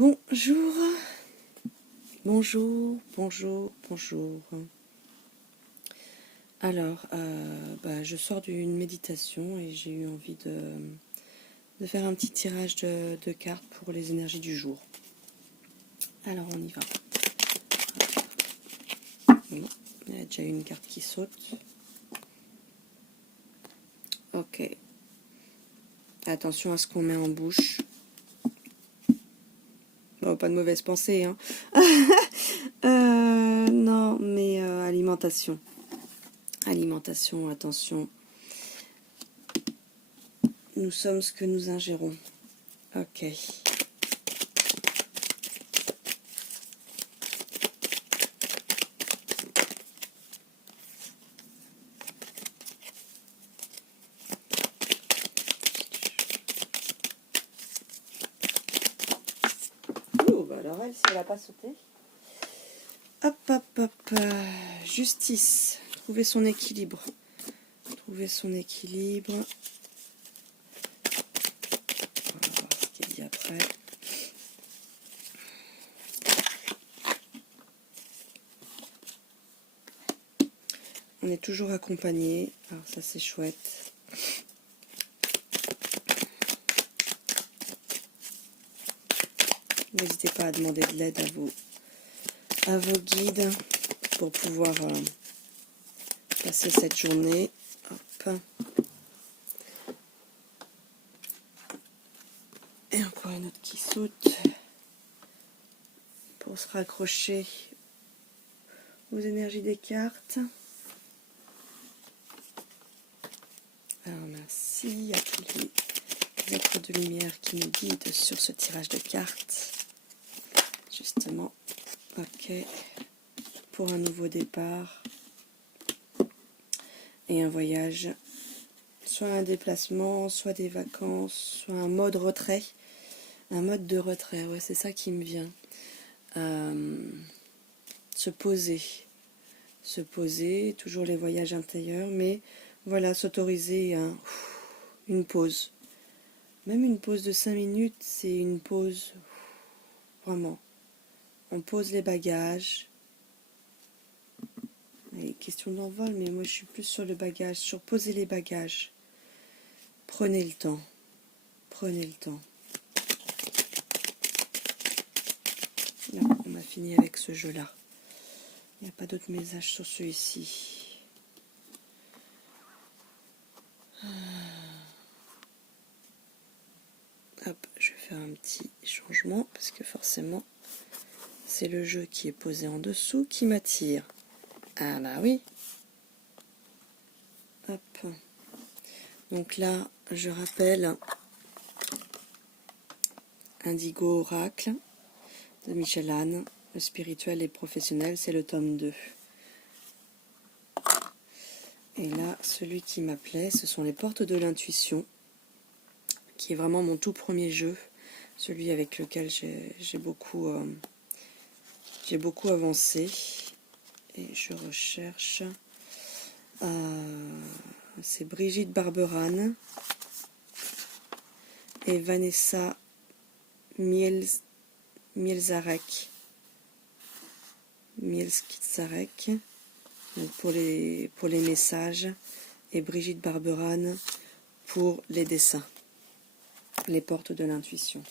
Bonjour, bonjour. Alors, je sors d'une méditation et j'ai eu envie de faire un petit tirage de cartes pour les énergies du jour. Alors, on y va. Oui, il y a déjà une carte qui saute. Ok. Attention à ce qu'on met en bouche. Oh, pas de mauvaise pensée, hein. Non, mais alimentation. Alimentation, attention. Nous sommes ce que nous ingérons. Ok. Alors elle, si elle n'a pas sauté. Hop. Justice. Trouver son équilibre. Trouver son équilibre. On va voir ce qu'il dit après. On est toujours accompagné. Alors ça c'est chouette. N'hésitez pas à demander de l'aide à vos guides pour pouvoir passer cette journée. Hop. Et encore une autre qui saute pour se raccrocher aux énergies des cartes. Alors merci à tous les êtres de lumière qui nous guident sur ce tirage de cartes. Justement, ok, pour un nouveau départ et un voyage, soit un déplacement, soit des vacances, soit un mode retrait, un mode de retrait, ouais, c'est ça qui me vient. Se poser, toujours les voyages intérieurs, mais voilà, s'autoriser une pause. Même une pause de 5 minutes, c'est une pause, vraiment. On pose les bagages. Et question d'envol, mais moi je suis plus sur le bagage, sur poser les bagages. Prenez le temps. Prenez le temps. Là, on a fini avec ce jeu-là. Il n'y a pas d'autres messages sur celui-ci. Hop, je vais faire un petit changement parce que forcément, c'est le jeu qui est posé en dessous qui m'attire. Ah bah oui. Hop. Donc là, je rappelle Indigo Oracle de Michel Anne, le spirituel et professionnel, c'est le tome 2. Et là, celui qui m'appelait, ce sont les portes de l'intuition, qui est vraiment mon tout premier jeu, celui avec lequel j'ai beaucoup avancé. Et je recherche, c'est Brigitte Barberane et Vanessa Mielzarek. Donc pour les messages, et Brigitte Barberane pour les dessins, les portes de l'intuition.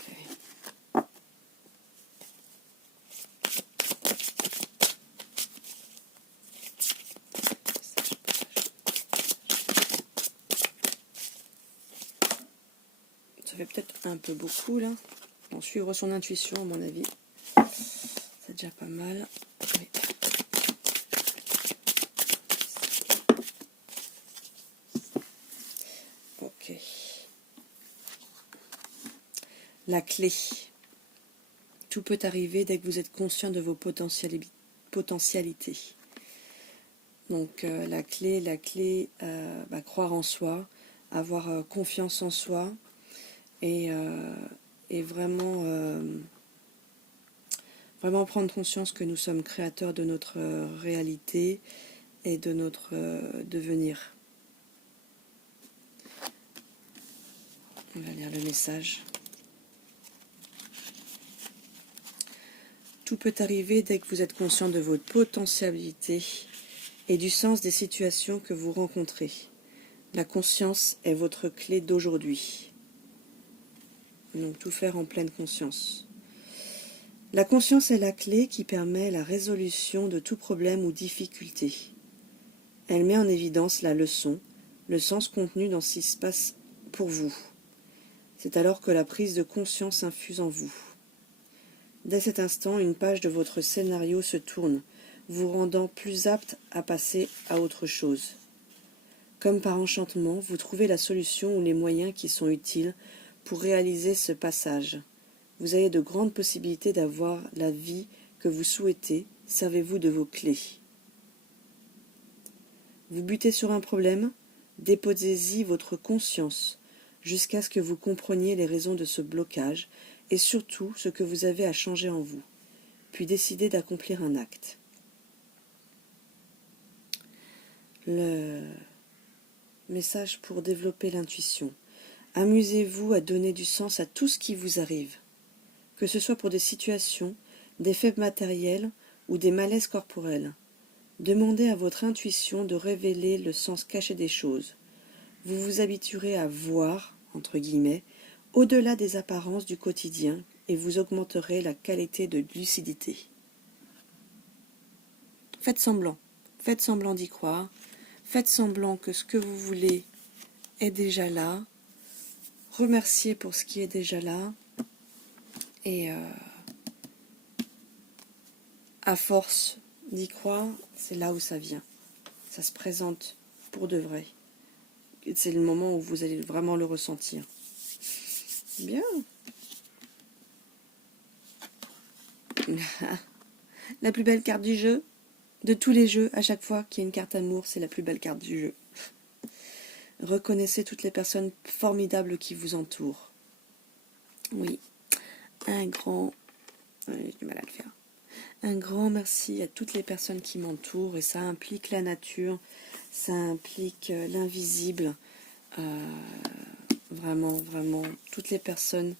Okay. Ça fait peut-être un peu beaucoup là. Bon, suivre son intuition à mon avis, c'est déjà pas mal. Oui. Ok. La clé. Tout peut arriver dès que vous êtes conscient de vos potentialités. Donc la clé, croire en soi, avoir confiance en soi et vraiment prendre conscience que nous sommes créateurs de notre réalité et de notre devenir. On va lire le message. Tout peut arriver dès que vous êtes conscient de votre potentialité et du sens des situations que vous rencontrez. La conscience est votre clé d'aujourd'hui. Donc tout faire en pleine conscience. La conscience est la clé qui permet la résolution de tout problème ou difficulté. Elle met en évidence la leçon, le sens contenu dans ce qui se passe pour vous. C'est alors que la prise de conscience infuse en vous. Dès cet instant, une page de votre scénario se tourne, vous rendant plus apte à passer à autre chose. Comme par enchantement, vous trouvez la solution ou les moyens qui sont utiles pour réaliser ce passage. Vous avez de grandes possibilités d'avoir la vie que vous souhaitez. Servez-vous de vos clés. Vous butez sur un problème, déposez-y votre conscience jusqu'à ce que vous compreniez les raisons de ce blocage et surtout ce que vous avez à changer en vous, puis décidez d'accomplir un acte. Le message pour développer l'intuition. Amusez-vous à donner du sens à tout ce qui vous arrive, que ce soit pour des situations, des faits matériels ou des malaises corporels. Demandez à votre intuition de révéler le sens caché des choses. Vous vous habituerez à voir, entre guillemets, au-delà des apparences du quotidien et vous augmenterez la qualité de lucidité. Faites semblant d'y croire, faites semblant que ce que vous voulez est déjà là, remerciez pour ce qui est déjà là, et à force d'y croire, c'est là où ça vient. Ça se présente pour de vrai. C'est le moment où vous allez vraiment le ressentir. Bien. La plus belle carte du jeu, de tous les jeux, à chaque fois qu'il y a une carte amour, c'est la plus belle carte du jeu. Reconnaissez toutes les personnes formidables qui vous entourent. Oui, j'ai du mal à le faire. Un grand merci à toutes les personnes qui m'entourent, et ça implique la nature, ça implique l'invisible, vraiment, toutes les personnes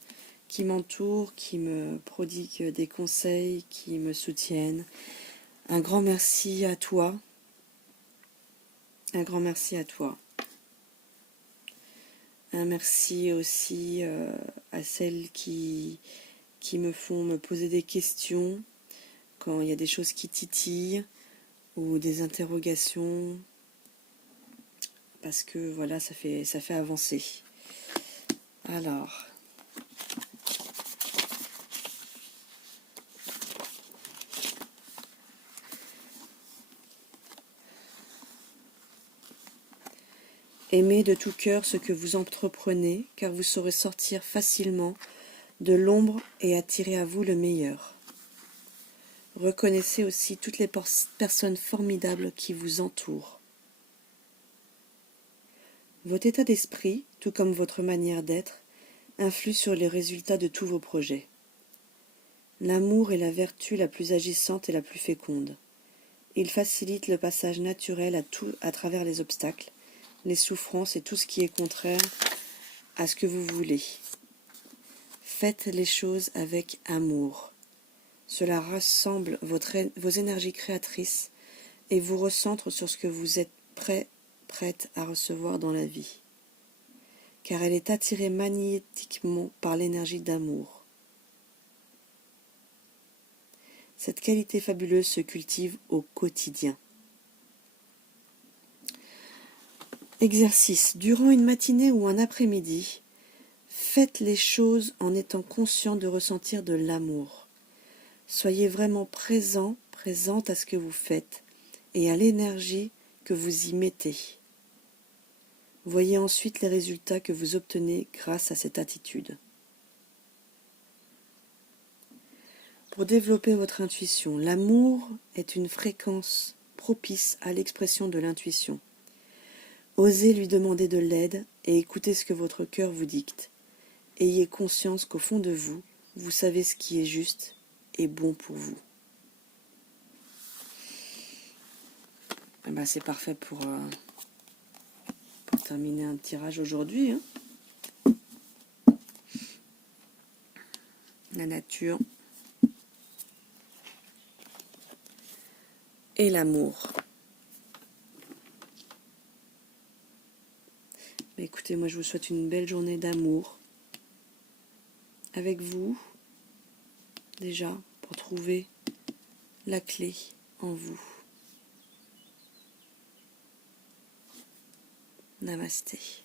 qui m'entourent, qui me prodiguent des conseils, qui me soutiennent. Un grand merci à toi. Un grand merci à toi. Un merci aussi à celles qui me font me poser des questions quand il y a des choses qui titillent ou des interrogations, parce que voilà, ça fait avancer. Alors, aimez de tout cœur ce que vous entreprenez, car vous saurez sortir facilement de l'ombre et attirer à vous le meilleur. Reconnaissez aussi toutes les personnes formidables qui vous entourent. Votre état d'esprit, tout comme votre manière d'être, influe sur les résultats de tous vos projets. L'amour est la vertu la plus agissante et la plus féconde. Il facilite le passage naturel à travers les obstacles, les souffrances et tout ce qui est contraire à ce que vous voulez. Faites les choses avec amour. Cela rassemble vos énergies créatrices et vous recentre sur ce que vous êtes prête à recevoir dans la vie. Car elle est attirée magnétiquement par l'énergie d'amour. Cette qualité fabuleuse se cultive au quotidien. Exercice. Durant une matinée ou un après-midi, faites les choses en étant conscient de ressentir de l'amour. Soyez vraiment présente à ce que vous faites et à l'énergie que vous y mettez. Voyez ensuite les résultats que vous obtenez grâce à cette attitude. Pour développer votre intuition, l'amour est une fréquence propice à l'expression de l'intuition. Osez lui demander de l'aide et écoutez ce que votre cœur vous dicte. Ayez conscience qu'au fond de vous, vous savez ce qui est juste et bon pour vous. C'est parfait pour terminer un tirage aujourd'hui. La nature. et l'amour. Mais écoutez, moi je vous souhaite une belle journée d'amour avec vous, déjà, pour trouver la clé en vous. Namasté.